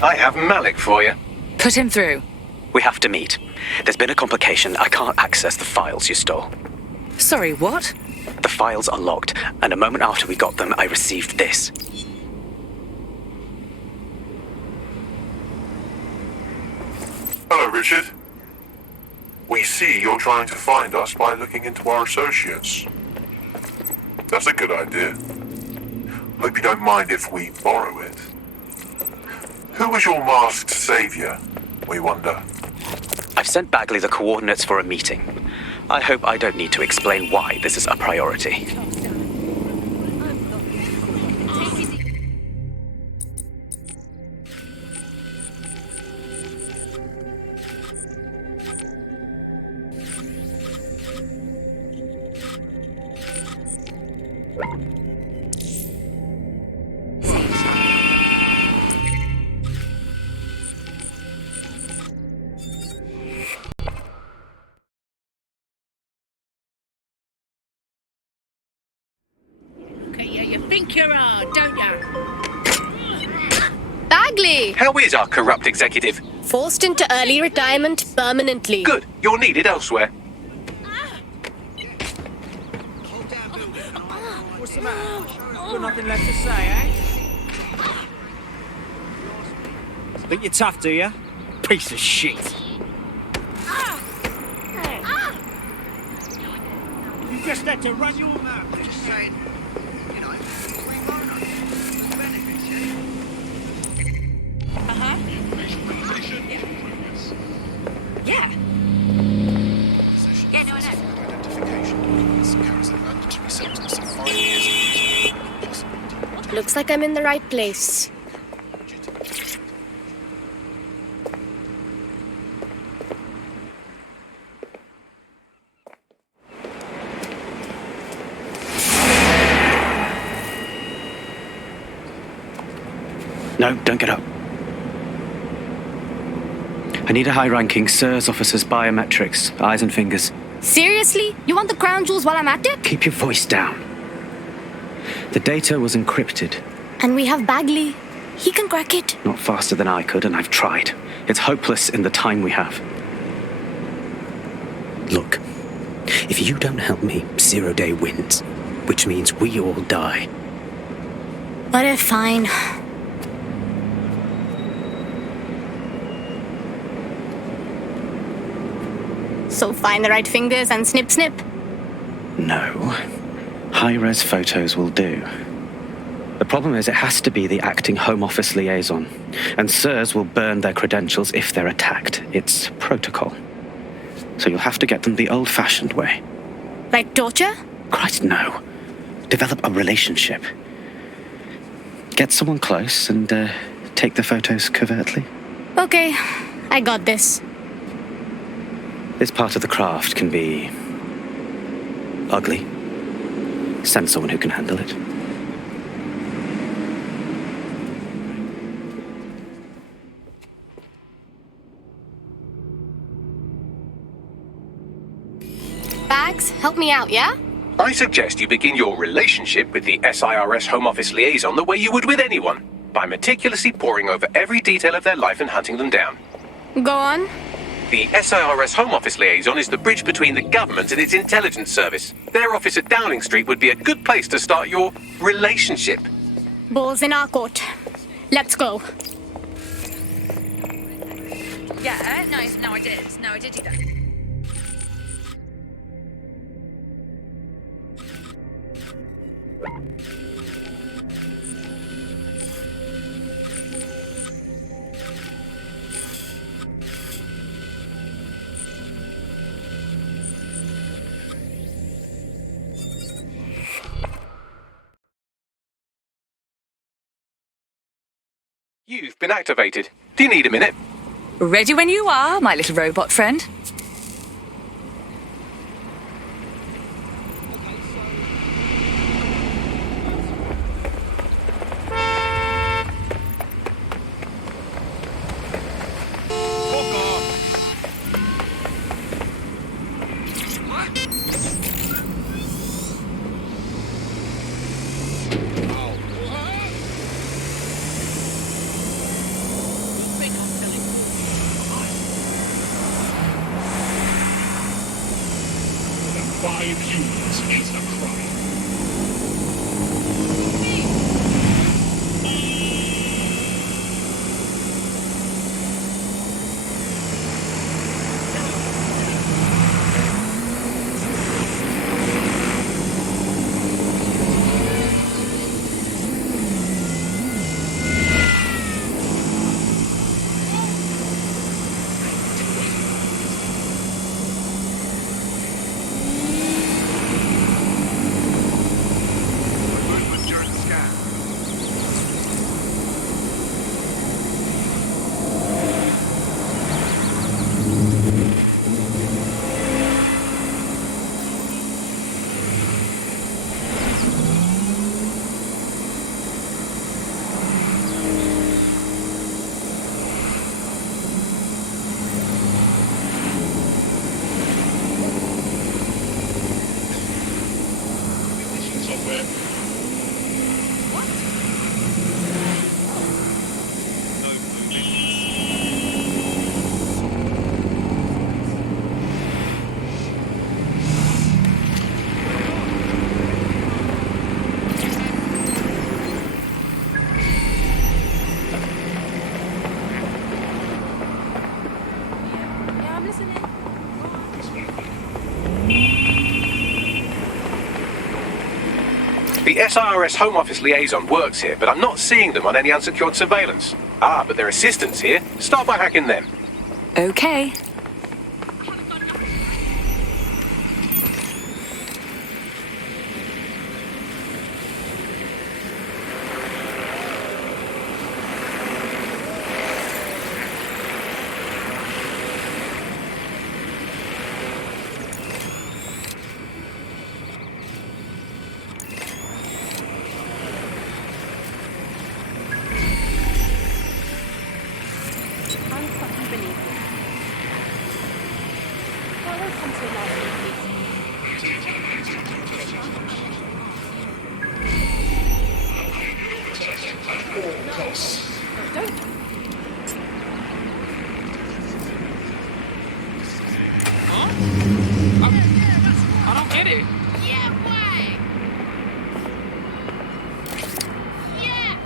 I have Malik for you. Put him through. We have to meet. There's been a complication. I can't access the files you stole. Sorry, what? The files are locked, and a moment after we got them, I received this. Hello, Richard. We see you're trying to find us by looking into our associates. That's a good idea. Hope you don't mind if we borrow it. Who was your masked savior, we wonder? I've sent Bagley the coordinates for a meeting. I hope I don't need to explain why this is a priority. You're hard, don't you? Bagley! How is our corrupt executive? Forced into early retirement permanently. Good. You're needed elsewhere. What's the matter? Got nothing left to say, eh? Think you're tough, do you? Piece of shit. You just had to run your mouth. Yeah. Yeah, no, I know. Looks like I'm in the right place. No, don't get up. I need a high-ranking SIRS officer's biometrics, eyes and fingers. Seriously? You want the crown jewels while I'm at it? Keep your voice down. The data was encrypted. And we have Bagley. He can crack it. Not faster than I could, and I've tried. It's hopeless in the time we have. Look, if you don't help me, 0 Day wins, which means we all die. But if fine. So find the right fingers and snip snip. No. High-res photos will do. The problem is it has to be the acting Home Office liaison, and SIRS will burn their credentials if they're attacked. It's protocol. So you'll have to get them the old-fashioned way. Like torture? Christ, no. Develop a relationship. Get someone close and take the photos covertly. Okay, I got this. This part of the craft can be ugly. Send someone who can handle it. Bags, help me out, yeah? I suggest you begin your relationship with the SIRS Home Office liaison the way you would with anyone, by meticulously poring over every detail of their life and hunting them down. Go on. The SIRS Home Office liaison is the bridge between the government and its intelligence service. Their office at Downing Street would be a good place to start your relationship. Balls in our court. Let's go. Yeah, no, I did. No, I did do that. You've been activated. Do you need a minute? Ready when you are, my little robot friend. The SIRS Home Office liaison works here, but I'm not seeing them on any unsecured surveillance. Ah, but their assistants here. Start by hacking them. Okay. I don't get it. Yeah, why? Yeah.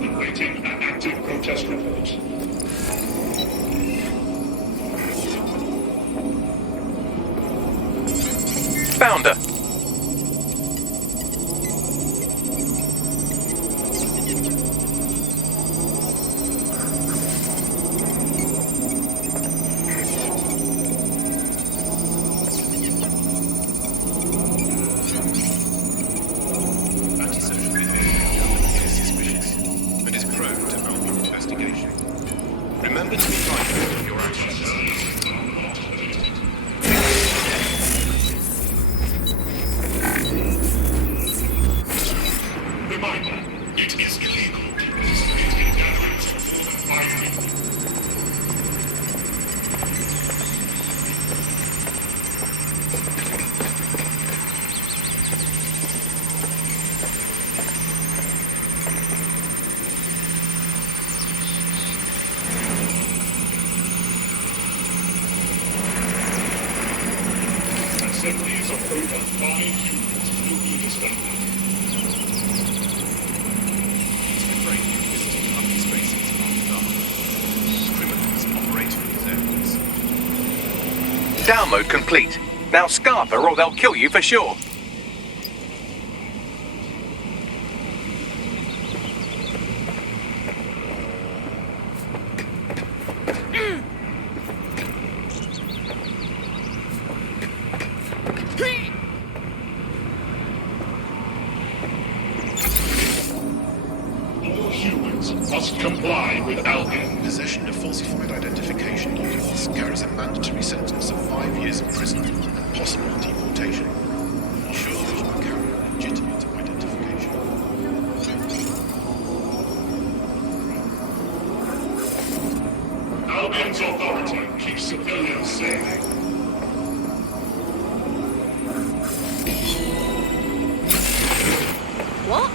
Awaiting an active protest report. Found her. Antisocial behavior is suspicious and is prone to malware investigation. Remember to be mindful of your actions. Reminder, it is illegal to participate in gatherings of more than 5 people. Assemblies of over 5 humans will be disturbed. Refrain from visiting public spaces after dark. Criminals operate in these areas. Download complete. Now scarp her or they'll kill you for sure. All humans must comply with Albion. Possession of falsified identification documents carries a mandatory sentence of 5 years imprisonment and possible deportation. Ensure that you carry a legitimate identification. Albion's authority keeps civilians safe. What?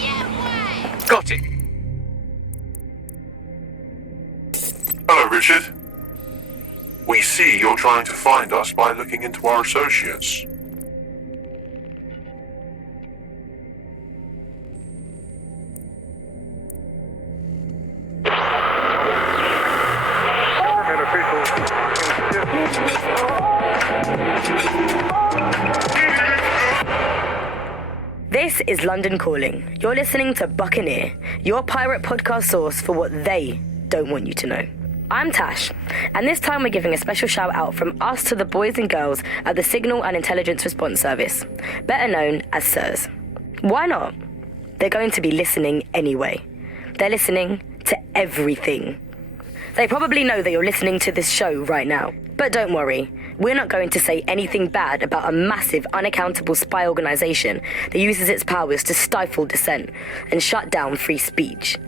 Yeah, why? Got it. Hello, Richard. We see you're trying to find us by looking into our associates. This is London Calling. You're listening to Buccaneer, your pirate podcast source for what they don't want you to know. I'm Tash, and this time we're giving a special shout out from us to the boys and girls at the Signal and Intelligence Response Service, better known as SIRS. Why not? They're going to be listening anyway. They're listening to everything. They probably know that you're listening to this show right now. But don't worry, we're not going to say anything bad about a massive, unaccountable spy organization that uses its powers to stifle dissent and shut down free speech.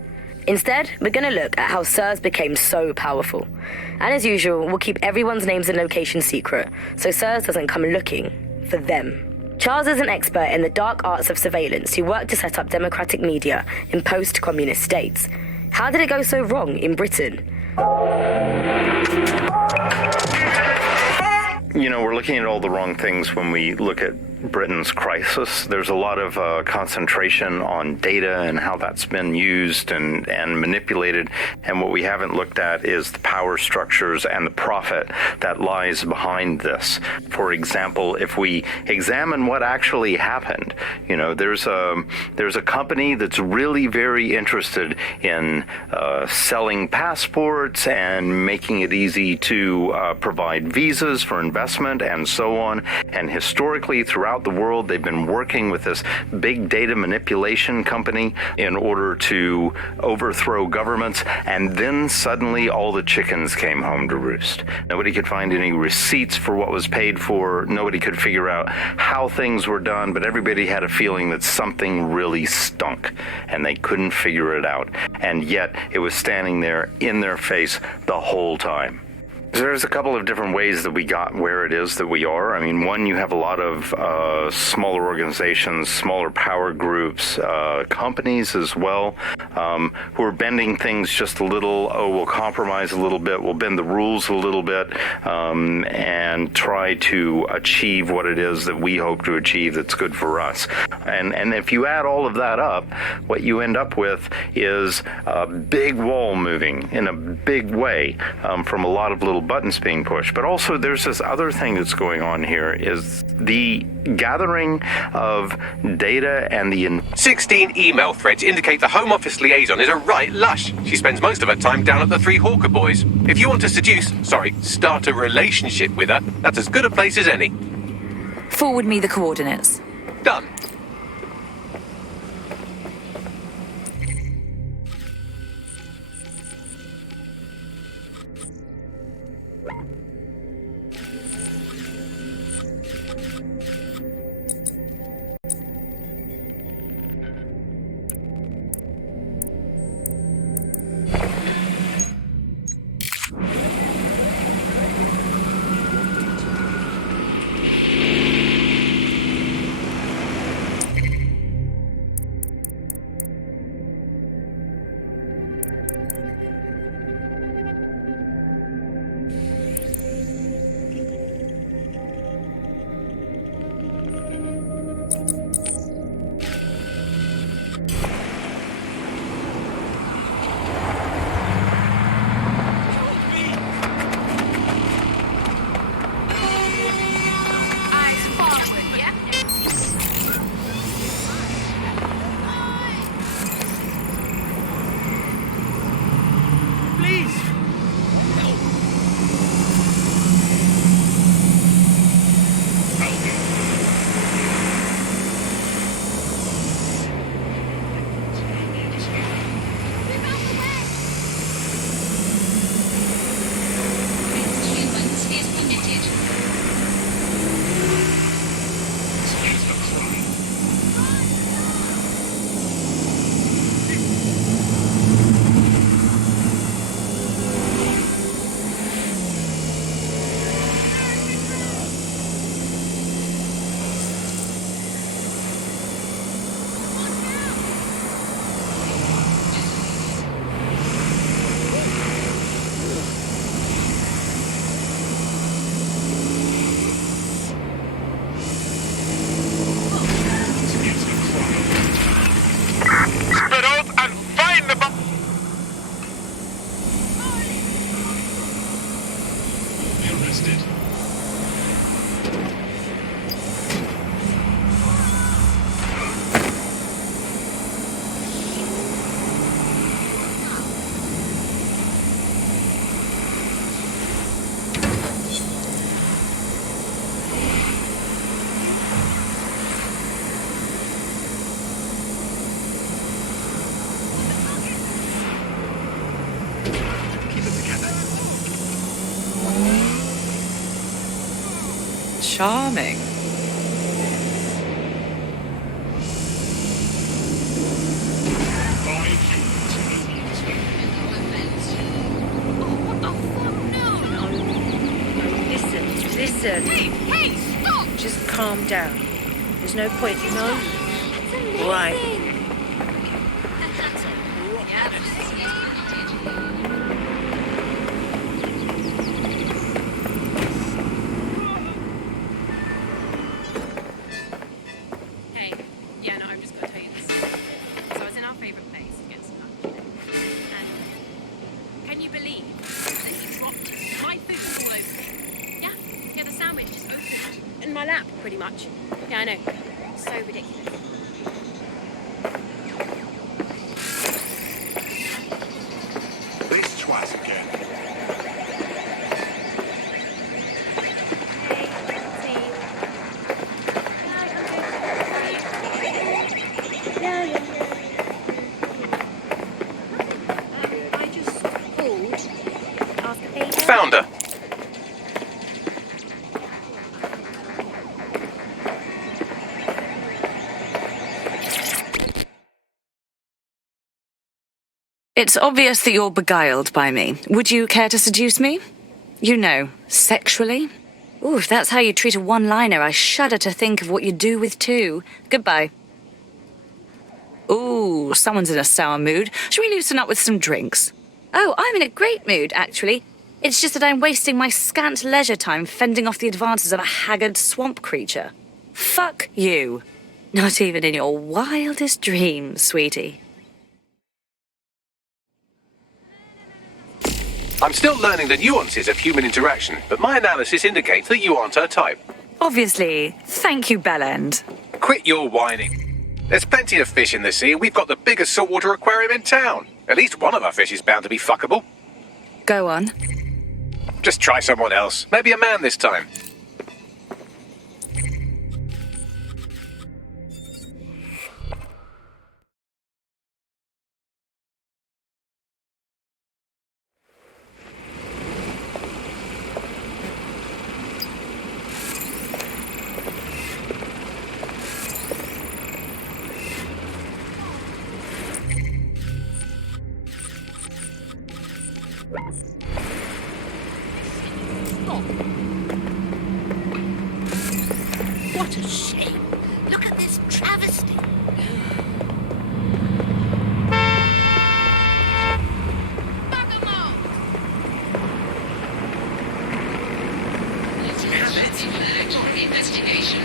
Instead, we're going to look at how SIRS became so powerful. And as usual, we'll keep everyone's names and locations secret, so SIRS doesn't come looking for them. Charles is an expert in the dark arts of surveillance who worked to set up democratic media in post-communist states. How did it go so wrong in Britain? we're looking at all the wrong things when we look at Britain's crisis. There's a lot of concentration on data and how that's been used and manipulated. And what we haven't looked at is the power structures and the profit that lies behind this. For example, if we examine what actually happened, there's a company that's really very interested in selling passports and making it easy to provide visas for investment and so on. And historically, throughout the world, they've been working with this big data manipulation company in order to overthrow governments. And then suddenly all the chickens came home to roost. Nobody could find any receipts for what was paid for. Nobody could figure out how things were done, but everybody had a feeling that something really stunk and they couldn't figure it out. And yet it was standing there in their face the whole time. There's a couple of different ways that we got where it is that we are. I mean, one, you have a lot of smaller organizations, smaller power groups, companies as well, who are bending things just a little. We'll compromise a little bit, we'll bend the rules a little bit, and try to achieve what it is that we hope to achieve that's good for us. And if you add all of that up, what you end up with is a big wall moving in a big way from a lot of little buttons being pushed. But also there's this other thing that's going on here is the gathering of data and the 16 email threads indicate the Home Office liaison is a right lush. She spends most of her time down at the Three Hawker Boys. If you want to start a relationship with her, that's as good a place as any. Forward me the coordinates. Done. Charming. Listen. Hey, stop! Just calm down. There's no point, no? Right. ridiculous. Let's try it again. I just called to ask a favor. Found her. It's obvious that you're beguiled by me. Would you care to seduce me? You know, sexually? Ooh, if that's how you treat a one-liner, I shudder to think of what you do with two. Goodbye. Ooh, someone's in a sour mood. Should we loosen up with some drinks? Oh, I'm in a great mood, actually. It's just that I'm wasting my scant leisure time fending off the advances of a haggard swamp creature. Fuck you. Not even in your wildest dreams, sweetie. I'm still learning the nuances of human interaction, but my analysis indicates that you aren't her type. Obviously. Thank you, Bellend. Quit your whining. There's plenty of fish in the sea. We've got the biggest saltwater aquarium in town. At least one of our fish is bound to be fuckable. Go on. Just try someone else. Maybe a man this time. What a shame. Look at this travesty. Investigation.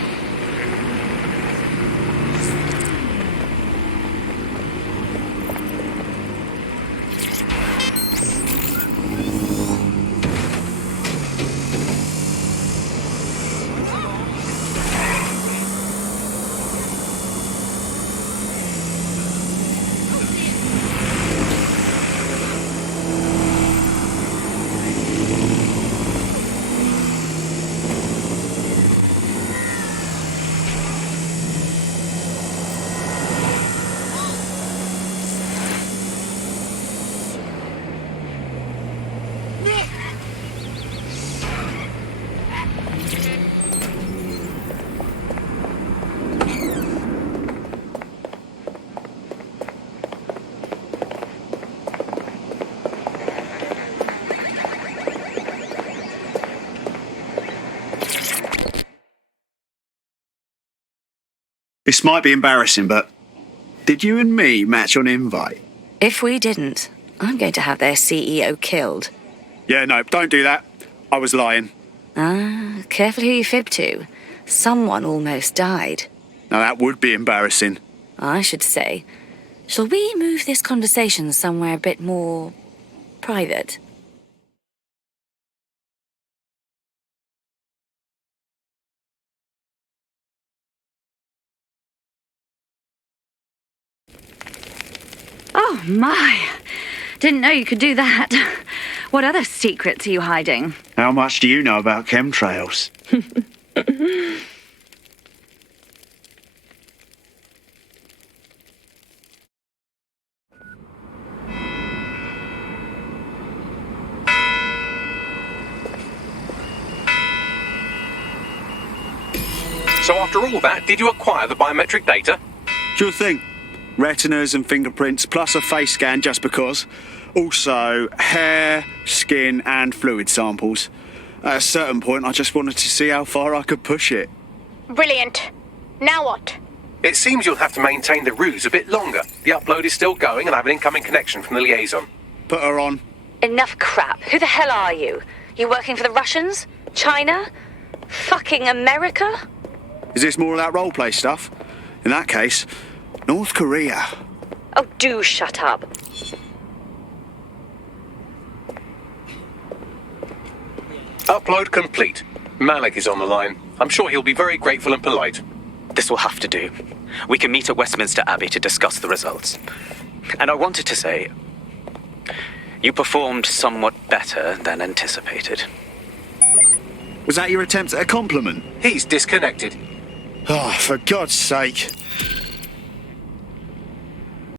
This might be embarrassing, but did you and me match on invite? If we didn't, I'm going to have their CEO killed. Yeah, no, don't do that. I was lying. Ah, careful who you fib to. Someone almost died. Now that would be embarrassing. I should say. Shall we move this conversation somewhere a bit more private? Oh, my. Didn't know you could do that. What other secrets are you hiding? How much do you know about chemtrails? So after all that, did you acquire the biometric data? Sure thing. Retinas and fingerprints, plus a face scan just because. Also, hair, skin and fluid samples. At a certain point, I just wanted to see how far I could push it. Brilliant. Now what? It seems you'll have to maintain the ruse a bit longer. The upload is still going and I have an incoming connection from the liaison. Put her on. Enough crap. Who the hell are you? You working for the Russians? China? Fucking America? Is this more of that roleplay stuff? In that case, North Korea. Oh, do shut up. Upload complete. Malik is on the line. I'm sure he'll be very grateful and polite. This will have to do. We can meet at Westminster Abbey to discuss the results. And I wanted to say, you performed somewhat better than anticipated. Was that your attempt at a compliment? He's disconnected. Oh, for God's sake.